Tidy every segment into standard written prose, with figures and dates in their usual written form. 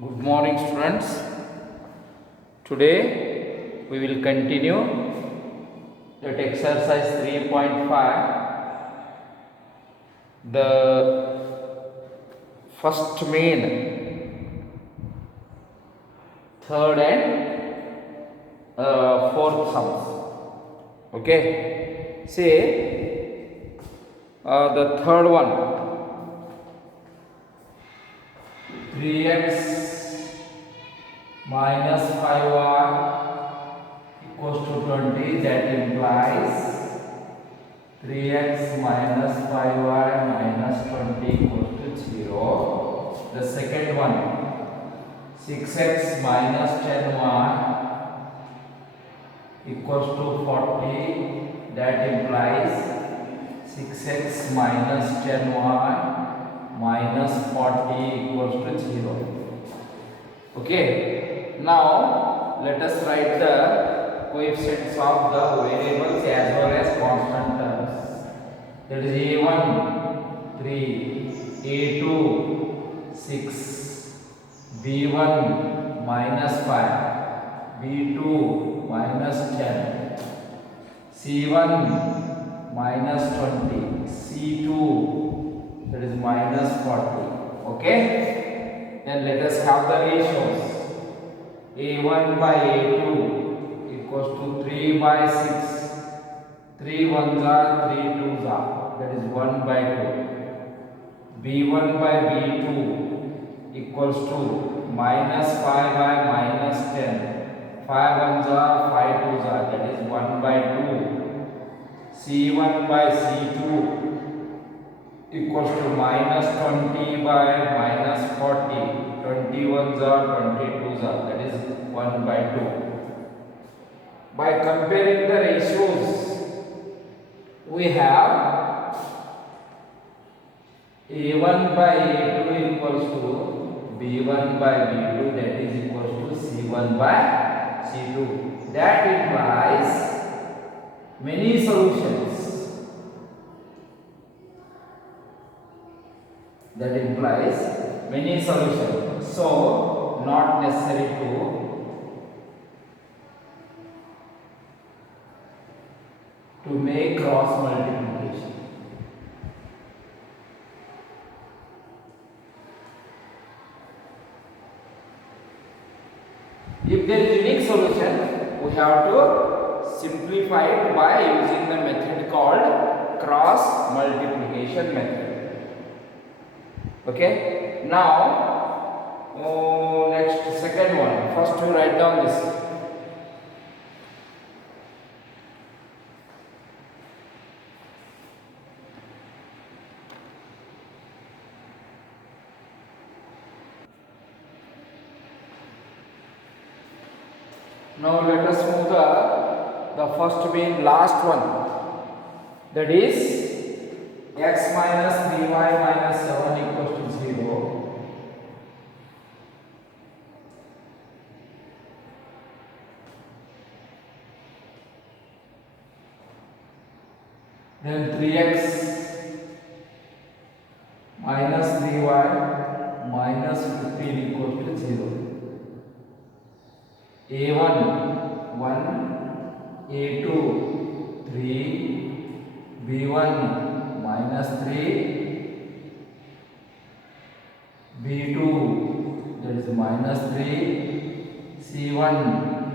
Good morning, students. Today we will continue that exercise 3.5. The first main, third and fourth sums. Okay. Say the third one, 3x minus 5y equals to 20. That implies 3x minus 5y minus 20 equals to 0. The second one, 6x minus 10y equals to 40. That implies 6x minus 10y minus 40 equals to 0. Okay. Now let us write the coefficients of the variables as well as constant terms. That is a1 3, a2 6, b1 minus 5, b2 minus 10, c1 minus 20, c2 that is minus 40. Okay. Then let us have the ratios. a1 by a2 equals to 3 by 6. 3 ones are 3 twos are, that is 1 by 2. b1 by b2 equals to minus 5 by minus 10. 5 ones are 5 twos are, that is 1 by 2. c1 by c2 equals to minus 20 by minus 40. 21s are 22s are, that is 1 by 2. By comparing the ratios, we have a1 by a2 equals to b1 by b2, that is equals to c1 by c2. That implies many solutions. That implies many solutions. So, not necessary to make cross multiplication. If there is unique solution, we have to simplify it by using the method called cross multiplication method. Okay. Now, next second one. First we write down this. Now let us move the first being last one. That is x minus 3y minus 7 equals to 0. Then 3x minus 3y minus 15 equals to 0. a1 1, a2 3, b1 minus 3, b2 that is minus 3, c1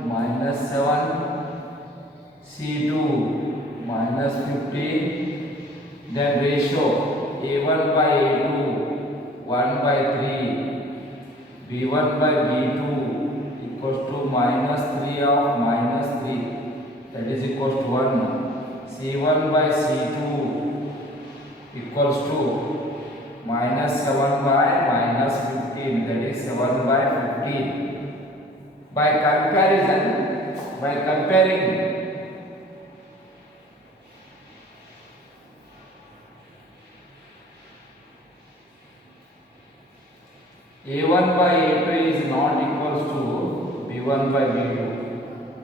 minus 7, c2 minus 15. Then ratio a1 by a2 1 by 3, b1 by b2 equals to minus 3 of minus 3, that is equals to 1. c1 by c2 equals to minus 7 by minus 15, that is 7 by 15. By comparing a1 by a2 is not equals to b1 by b2,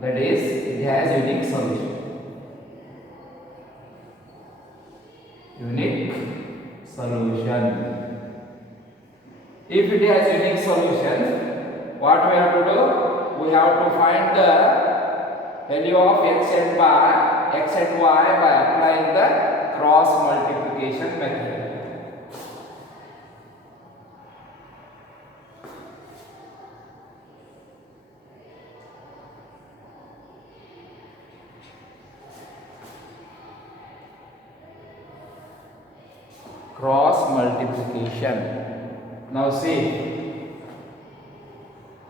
that is it has unique solution. Unique solution. If it has unique solution, what we have to do? We have to find the value of x and y by applying the cross multiplication method. Cross multiplication. Now see,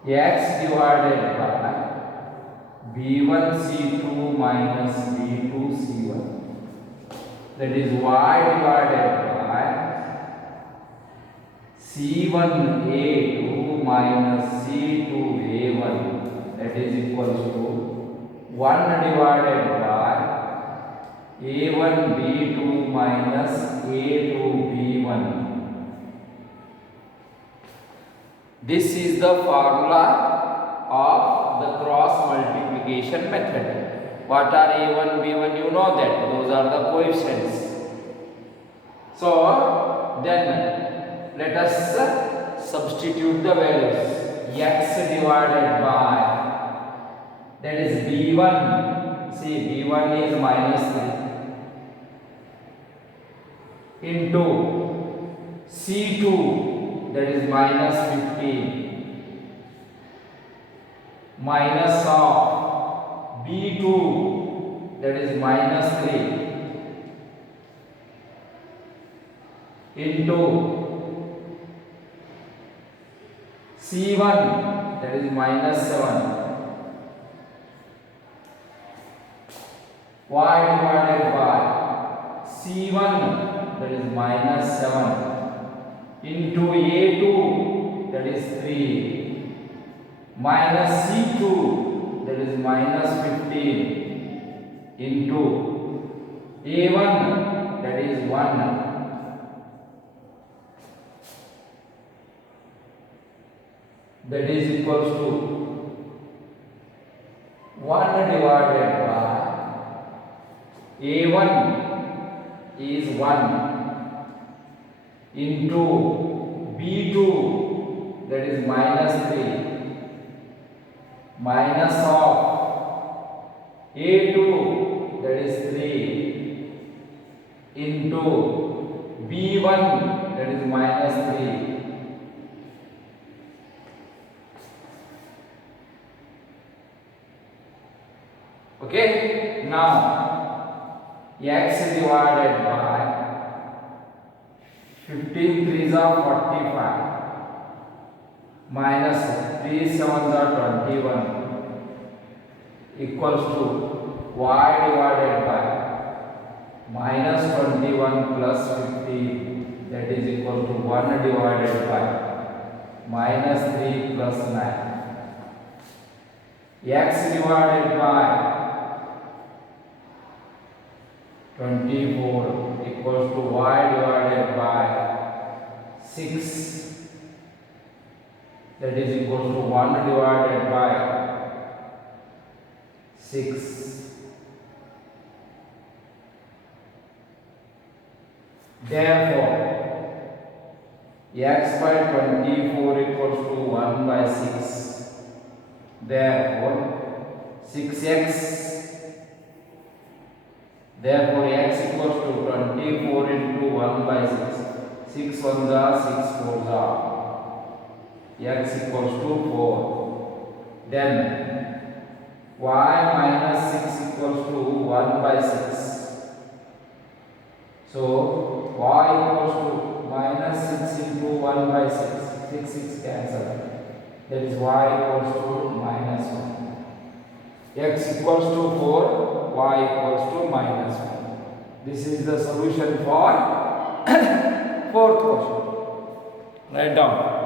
x divided by b1 c2 minus b2 c1, that is y divided by c1 a2 minus c2 a1, that is equals to 1 divided by a1 b2 minus a2 b1. This is the formula of the cross multiplication method. What are a1 b1? You know that those are the coefficients. So then let us substitute the values. X divided by, that is b1. See, b1 is minus 3 into c2, that is minus 15, minus of b2, that is minus 3, into c1, that is minus 7, y divided by c1, that is minus 7, into a2, that is 3, minus c2, that is minus 15, into a1, that is 1, that is equals to 1 divided by a1 is 1 into b2, that is minus 3, minus of a2, that is 3, into b1, that is minus 3. Okay, now x divided by 15 3s are 45 minus 3 7s are 21 equals to y divided by minus 21 plus 15, that is equal to 1 divided by minus 3 plus 9. X divided by 24 equals to y divided by 6, that is equal to 1 divided by 6. Therefore, x by 24 equals to 1 by 6. Therefore, 6x. Therefore, x equals to 24 into 1 by 6. 6 1s are 6 4s are. X equals to 4. Then y minus 6 equals to 1 by 6. So y equals to minus 6 into 1 by 6. 6 cancel. That is y equals to minus 1. X equals to 4, y equals to minus 1. This is the solution for fourth question. Write down.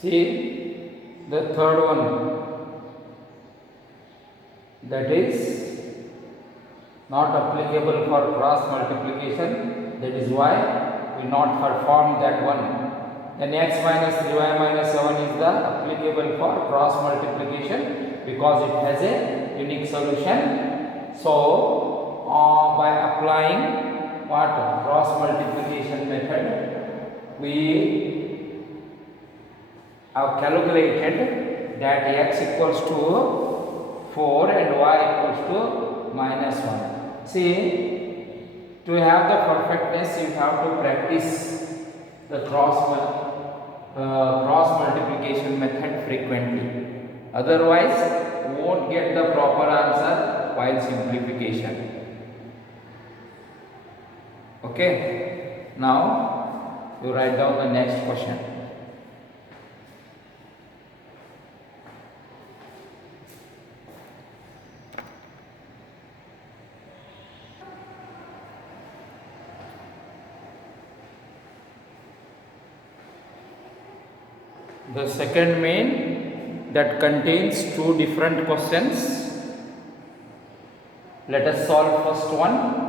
See the third one, that is not applicable for cross multiplication. That is why we not perform that one. Then x minus 3y minus 7 is the applicable for cross multiplication because it has a unique solution. So by applying what cross multiplication method, we have calculated that x equals to 4 and y equals to minus 1. See, to have the perfectness, you have to practice the cross multiplication method frequently. Otherwise, you won't get the proper answer while simplification. Okay. Now, you write down the next question. The second main that contains two different questions. Let us solve first one.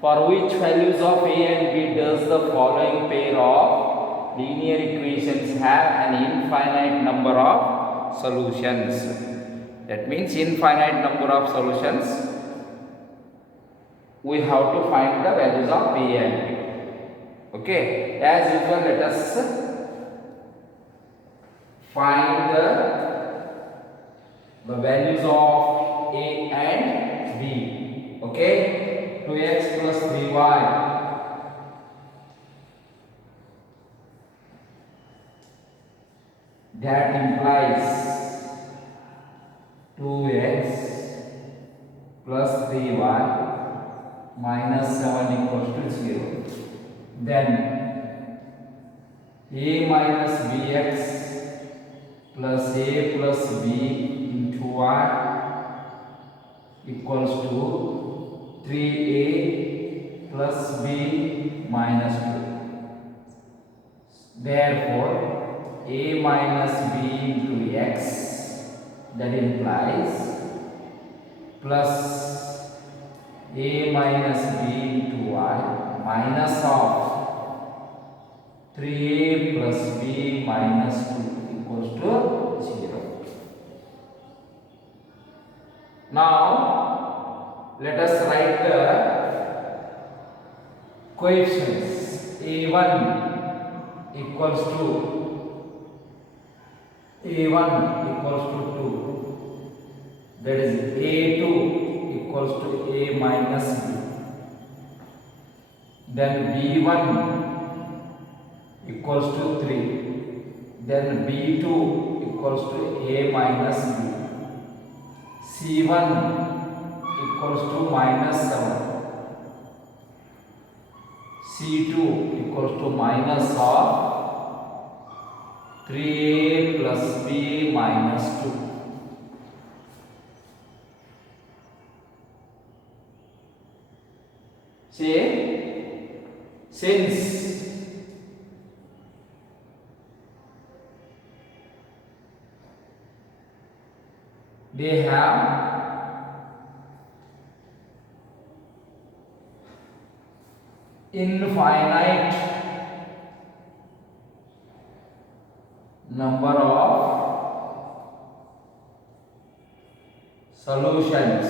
For which values of a and b does the following pair of linear equations have an infinite number of solutions? That means infinite number of solutions. We have to find the values of a and b. Okay, as usual, let us find the values of a and b. Okay, 2x plus 3y that implies 2x plus 3y minus 7 equals to 0. Then a minus bx plus a plus b into y equals to 3a plus b minus 2. Therefore, a minus b into x, that implies plus a minus b into y minus of 3a plus b minus 2 equals to 0. Now, let us write the coefficients. A1 equals to 2. That is A2 equals to A minus B. Then B1 equals to 3. Then B2 equals to A minus B. C1 equals to minus 7. C2 equals to minus of 3a plus b minus 2. See, since they have infinite number of solutions,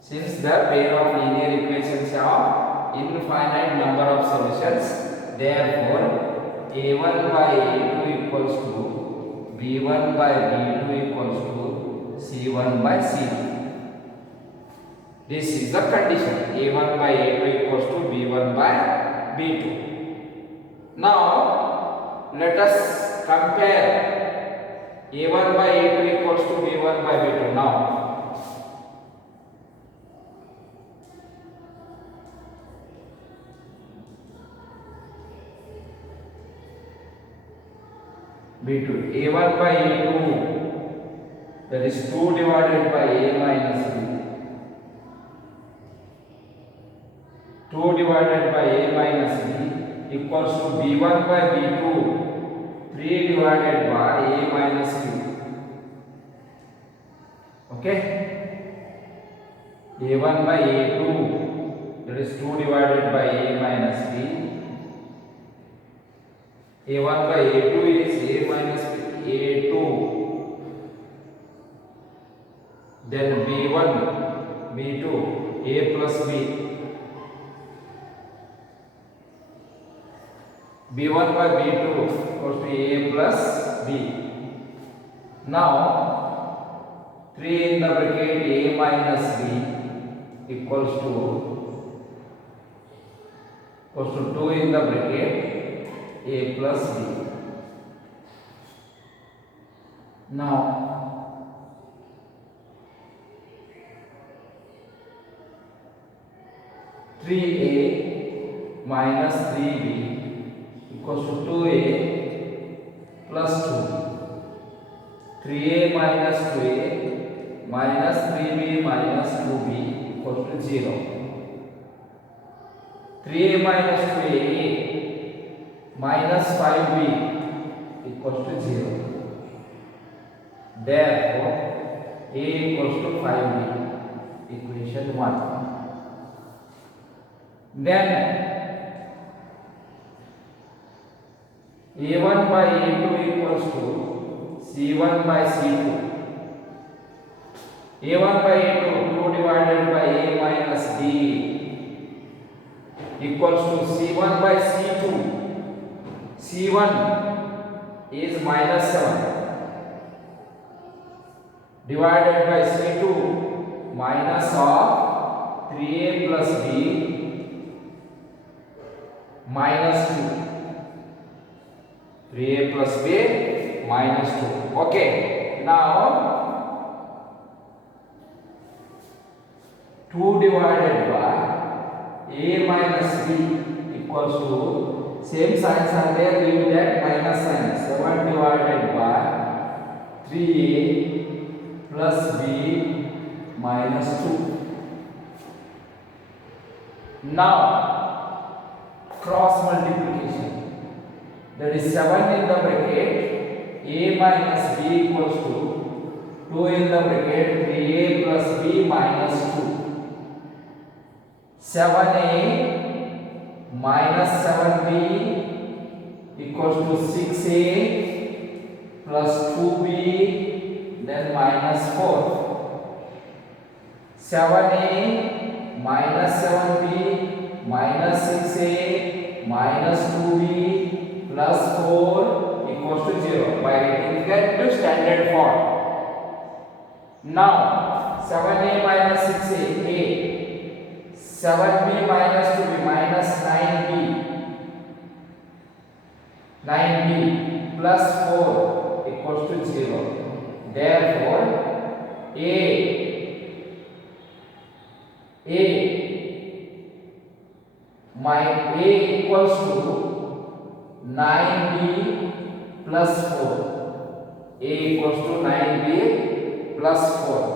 since the pair of linear equations have infinite number of solutions, therefore a1 by a2 equals to b1 by b2 equals to c1 by c2. This is the condition. A1 by A2 equals to B1 by B2. Now, let us compare A1 by A2 equals to B1 by B2. Now, B2. A1 by A2, that is 2 divided by A minus B. 2 divided by a minus b equals to b1 by b2 3 divided by a minus b. Okay, a1 by a2, that is 2 divided by a minus b. a1 by a2 is a minus b, a2. Then b1, b2, a plus b. b1 by b2 equals to a plus b. Now 3 in the bracket a minus b equals to 2 in the bracket a plus b. Now 3a minus 3b equals to 2a plus 2. 3a minus 2a minus 3b minus 2b equals to 0. 3a minus 2a minus 5b equals to 0. Therefore, a equals to 5b, equation 1. Then a1 by a2 equals to c1 by c2. a1 by a2, 2 divided by a minus b equals to c1 by c2. c1 is minus 7 divided by c2 minus of 3a plus b minus 2. 3a plus b minus 2. Okay, now 2 divided by a minus b equals to, same signs are there, leave that minus sign. 7 divided by 3a plus b minus 2. Now cross multiplication, that is 7 in the bracket a minus b equals to 2 in the bracket 3a plus b minus 2. 7a minus 7b equals to 6a plus 2b then minus 4. 7a minus 7b minus 6a minus 2b plus 4 equals to 0 by getting that to standard form. Now 7a minus 6a, a. 7b minus 2b minus 9b. 9b plus 4 equals to 0. Therefore, a equals to 9b plus 4. A equals to 9b plus 4.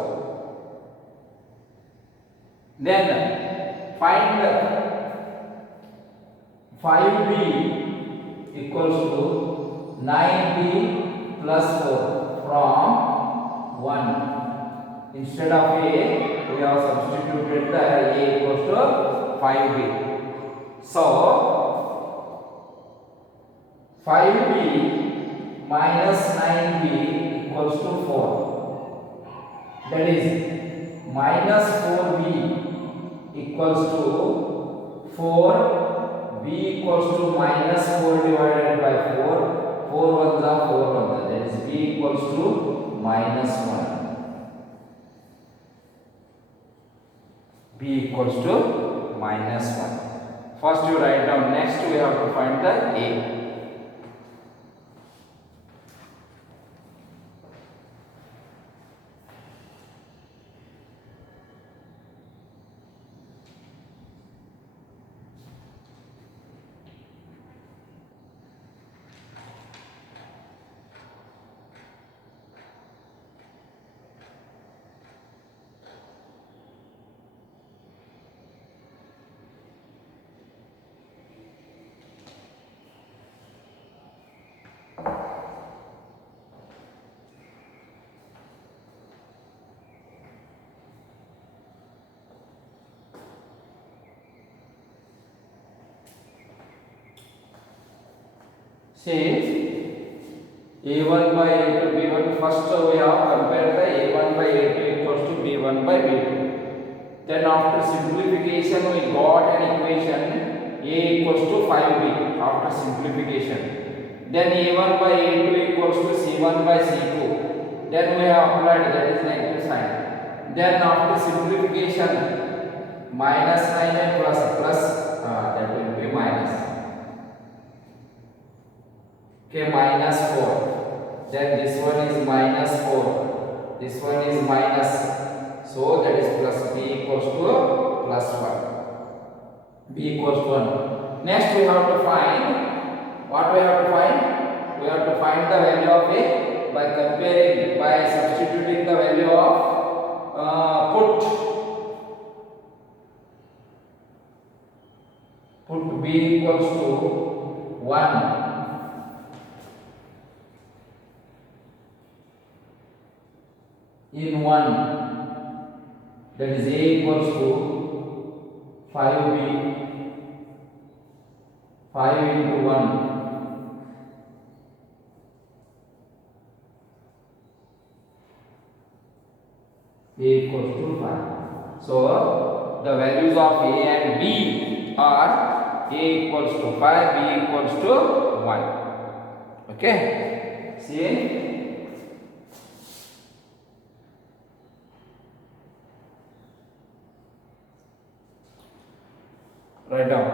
Then find 5b equals to 9b plus 4 from 1. Instead of a, we have substituted the a equals to 5b. So 5b minus 9b equals to 4. That is minus 4b equals to 4. b equals to minus 4 divided by 4. 4 ones are 4 ones. That is b equals to minus 1. b equals to minus 1. First you write down, next we have to find the a. See, a1 by a2 b1. First we have compared the a1 by a2 equals to b1 by b2. Then after simplification we got an equation a equals to 5b after simplification. Then a1 by a2 equals to c1 by c2. Then we have applied, that is negative sign. Then after simplification, minus 9 and plus, that will be minus. Okay, minus 4. Then this one is minus 4. This one is minus. So that is plus, b equals to plus 1. B equals to 1. Next we have to find, what we have to find? We have to find the value of a by comparing, by substituting the value of put b equals to 1. In 1, that is a equals to 5b, 5 into 1, a equals to 5. So the values of a and b are a equals to 5, b equals to 1. Okay, see. Write down.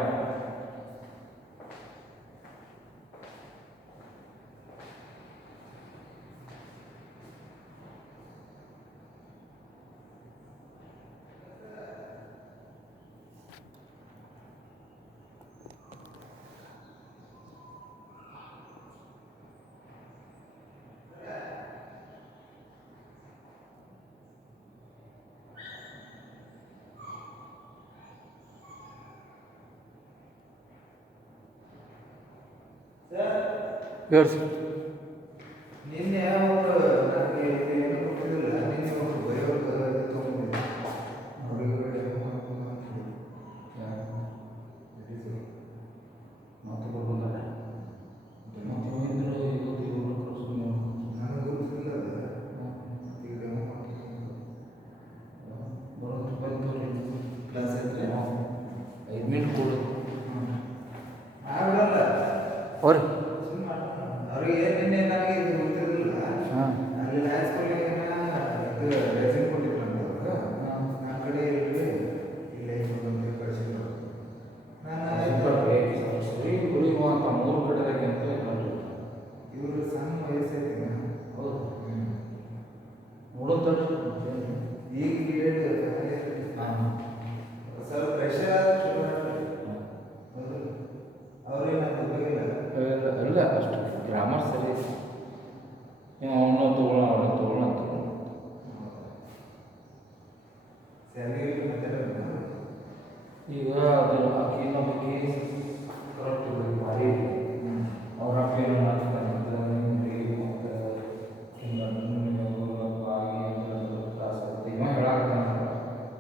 Yours. ನಿನ್ನೆ ಅವರು ನನಗೆ ಏನು ಕೊಟ್ಟಿದ್ದಿಲ್ಲ, ನಿನ್ನೆ ಅವರು ಬಯೋಕ್ಕೆ ತೊಗೊಂಡಿದ್ದೆ ಮಾತು ಬಂದರೆ ನನಗೆ ಗೊತ್ತಿಲ್ಲ ಈಗ ಕ್ಲಾಸ್ ಇದ್ರೆ 5 ಮಿನಿಟ್ ಕೊಡು ಆಗಲ್ಲ ಅವ್ರಿ ಅವ್ರಿಗೆ ನಿನ್ನೆ ನನಗೆ ಇದು ಗೊತ್ತಿರಲಿಲ್ಲ. ಅಲ್ಲಿ ಹೈಸ್ಕೂಲಿಗೆ ಇದು ರೆಸಿನ್ ಕೊಟ್ಟಿದ್ರು ನಮ್ಗೆ ಅವರು, ಆ ಕಡೆ ಇಲ್ಲೇ ಬಂದು ಕಳಿಸಿದ್ರು. ಅಂತ 3 ಕಡೆದಾಗೆ ಅಂತ ಇವರು ಸಣ್ಣ ವಯಸ್ಸೈತಿ. ಹೌದು ನೋಡೋದು ಈಗ ಸ್ವಲ್ಪ ಪ್ರೆಷರ್ ಅವ್ರೇನು ಗೊತ್ತಿಲ್ಲ. ಅಲ್ಲ ಅಷ್ಟು ಗ್ರಾಮರ್ ಸರಿ. ನೀವು ಅವನ್ನ ತಗೊಳ್ಳೋ ಅವ್ರನ್ನ ತಗೊಳ್ಳೋ ಅಂತ ಸರಿ ಮಾತಾಡೋದು. ಈಗ ಅದು ಆಕೆ ನಮಗೆ ಕರೆಕ್ಟ್ ಭಾರಿ ಅವ್ರ ಅಕ್ಕೇನು ಮಾಡ್ತಾರೆ ಅಂತ ಮತ್ತು ಕ್ಲಾಸ್ ಆಗುತ್ತೆ ಇವ ಹೇಳಾಕತ್ತಾನ.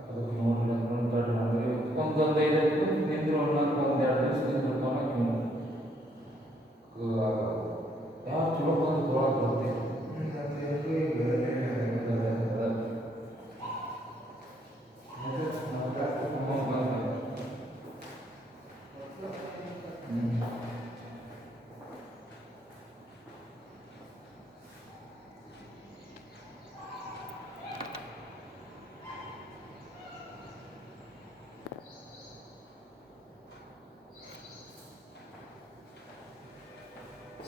ಅದಕ್ಕೆ ನೋಡ್ರಿ ಒಂದು 5 ನಿಂದ್ರು ಒಂದು 2 ದಿವಸ ನಿಂತಿರ್ತಾನೆ. ಯಾರು ಚಲೋ ಬಂದು ಕೊಡೋಕೆ ಬರುತ್ತೆ.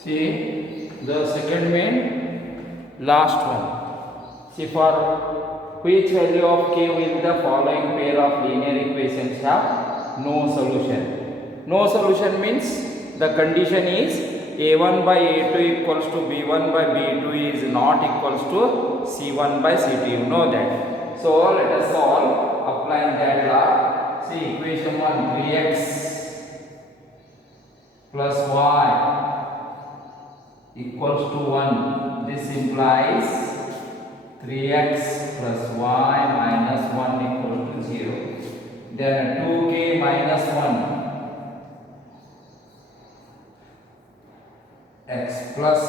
See the second main, last one. See for which value of k will the following pair of linear equations have no solution? No solution means the condition is a1 by a2 equals to b1 by b2 is not equals to c1 by c2. You know that. So let us solve applying that law. See equation 1, 3x plus y equals to 1. This implies 3x plus y minus 1 equals to 0. Then 2k minus 1 plus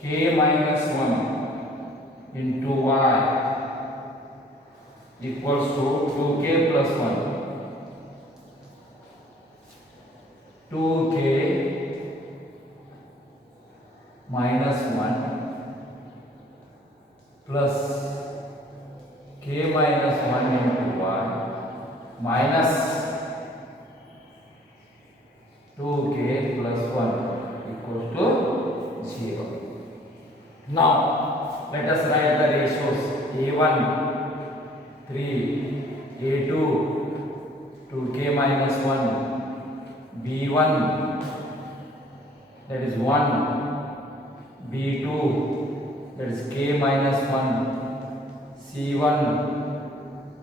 k minus 1 into y equals to 2k plus 1. 2k minus 1 plus k minus 1 into y minus 2k plus 1 equals to 0. Now let us write the ratios. A1 3, A2 2k minus 1, B1 that is 1, B2 that is k minus 1, C1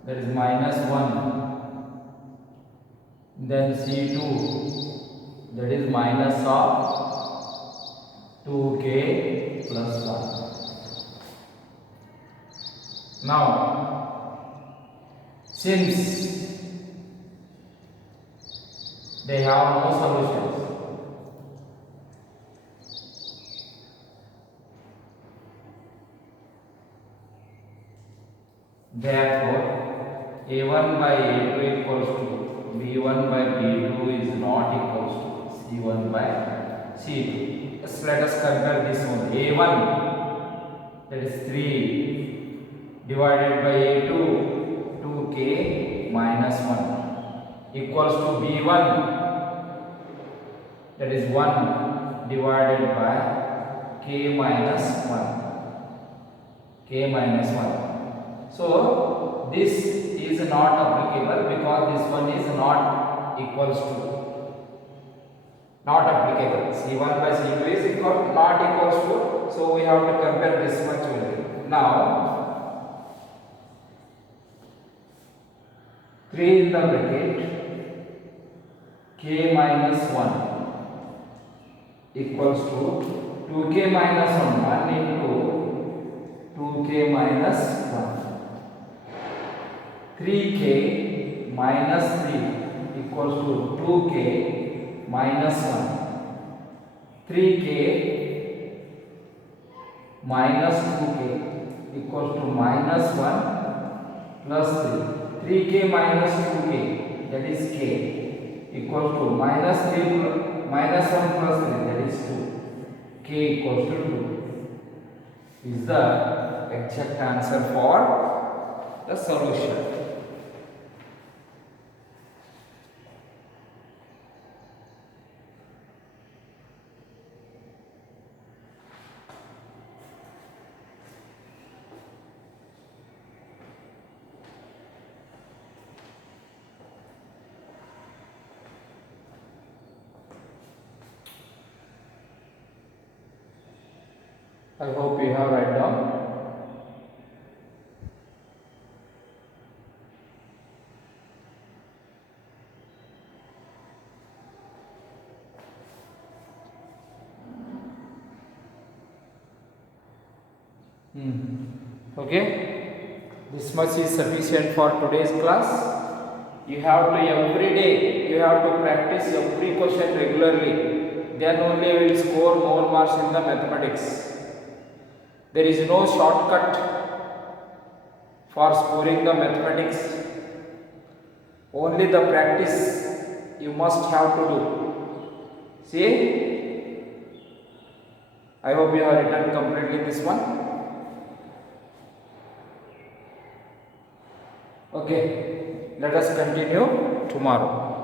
that is minus 1, then C2 that is minus of 2k plus 1. Now since they have no solutions, therefore A1 by A2 equals to B1 by B2 is not equals to C1 by C2. Let us compare this one. A1 that is 3 divided by A2 2k minus 1 equals to B1 that is 1 divided by k minus 1. K minus 1. So this is not applicable because this one is not equals to, not applicable. C1 by C2 is equal, not equals to, so we have to compare this much only. Now 3 in the bracket k minus 1 equals to 2k minus 1 into 2k minus 1. 3k minus 3 equals to 2k minus 1. 3k minus 2k equals to minus 1 plus 3. 3k minus 2k that is k equals to minus 3 minus 1 plus 3 that is 2. K equals to 2 is the exact answer for the solution. I hope you have write down. Okay, this much is sufficient for today's class. You have to every day, you have to practice every question regularly. Then only you will score more marks in the mathematics. There is no shortcut for scoring the mathematics. Only the practice you must have to do. See, I hope you have written completely this one. Okay, let us continue tomorrow.